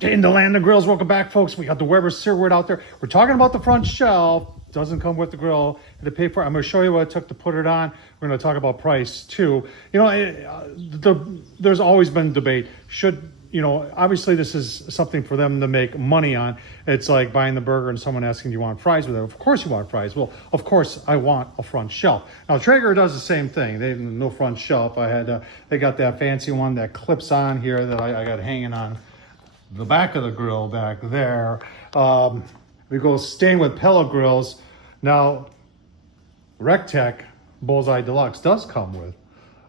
In the land of grills, welcome back, folks. We got the Weber Searwood out there. We're talking about the front shelf. Doesn't come with the grill. Had to pay for it. I'm going to show you what it took to put it on. We're going to talk about price too. You know, there's always been debate. Should, you know, obviously this is something for them to make money on. It's like buying the burger and someone asking, do you want fries with it? Of course you want fries. Well, of course I want a front shelf. Now Traeger does the same thing. They have no front shelf. They got that fancy one that clips on here that I got hanging on the back of the grill back there. We go staying with pellet grills. Now, Rectech Bullseye Deluxe does come with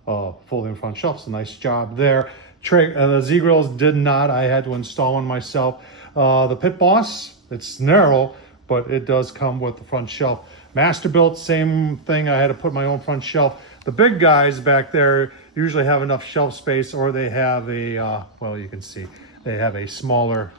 folding front shelves. A nice job there. The Z grills did not. I had to install one myself. The Pit Boss, it's narrow, but it does come with the front shelf. Masterbuilt, same thing. I had to put my own front shelf. The big guys back there usually have enough shelf space, or they have a well, you can see they have a smaller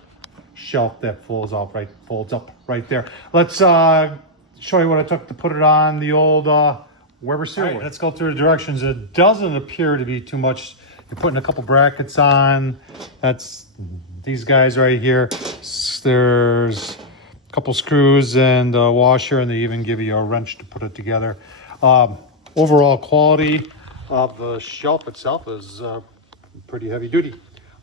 shelf that folds up right there. Let's show you what I took to put it on the old Weber Searwood. Right, let's go through the directions. It doesn't appear to be too much. You're putting a couple brackets on. That's these guys right here. There's a couple screws and a washer, and they even give you a wrench to put it together. Overall quality of the shelf itself is pretty heavy duty.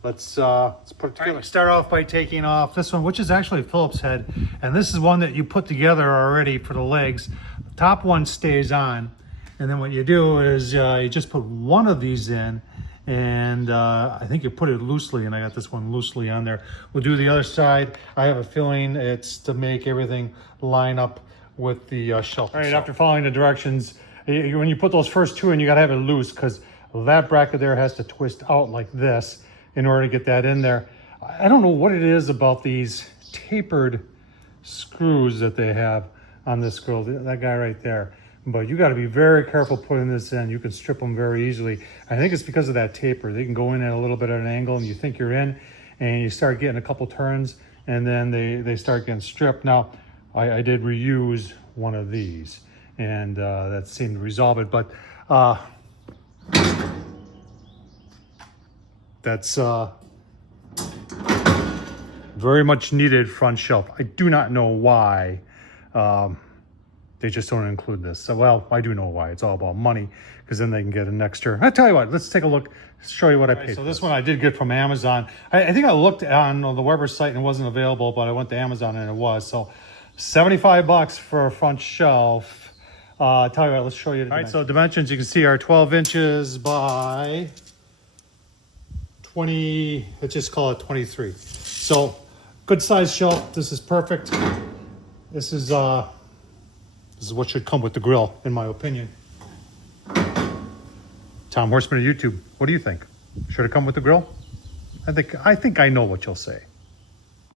Let's put it together. Right, start off by taking off this one, which is actually a Phillips head. And this is one that you put together already for the legs. The top one stays on. And then what you do is you just put one of these in. And I think you put it loosely, and I got this one loosely on there. We'll do the other side. I have a feeling it's to make everything line up with the shelf. All right, after following the directions, when you put those first two in, you gotta have it loose, because that bracket there has to twist out like this in order to get that in there. I don't know what it is about these tapered screws that they have on this grill, that guy right there. But you gotta be very careful putting this in. You can strip them very easily. I think it's because of that taper. They can go in at a little bit at an angle and you think you're in, and you start getting a couple turns, and then they start getting stripped. Now, I did reuse one of these, and that seemed to resolve it, but that's very much needed front shelf. I do not know why they just don't include this. So, well, I do know why. It's all about money, because then they can get an extra. I'll tell you what, let's take a look, show you what I paid. So this one I did get from Amazon. I think I looked on the Weber site and it wasn't available, but I went to Amazon and it was. So 75 bucks for a front shelf. Tell you what, let's show you the dimensions. All right, so dimensions you can see are 12 inches by 20, let's just call it 23. So good size shelf. This is perfect. This is what should come with the grill, in my opinion. Tom Horsman of YouTube, what do you think? Should it come with the grill? I think I know what you'll say.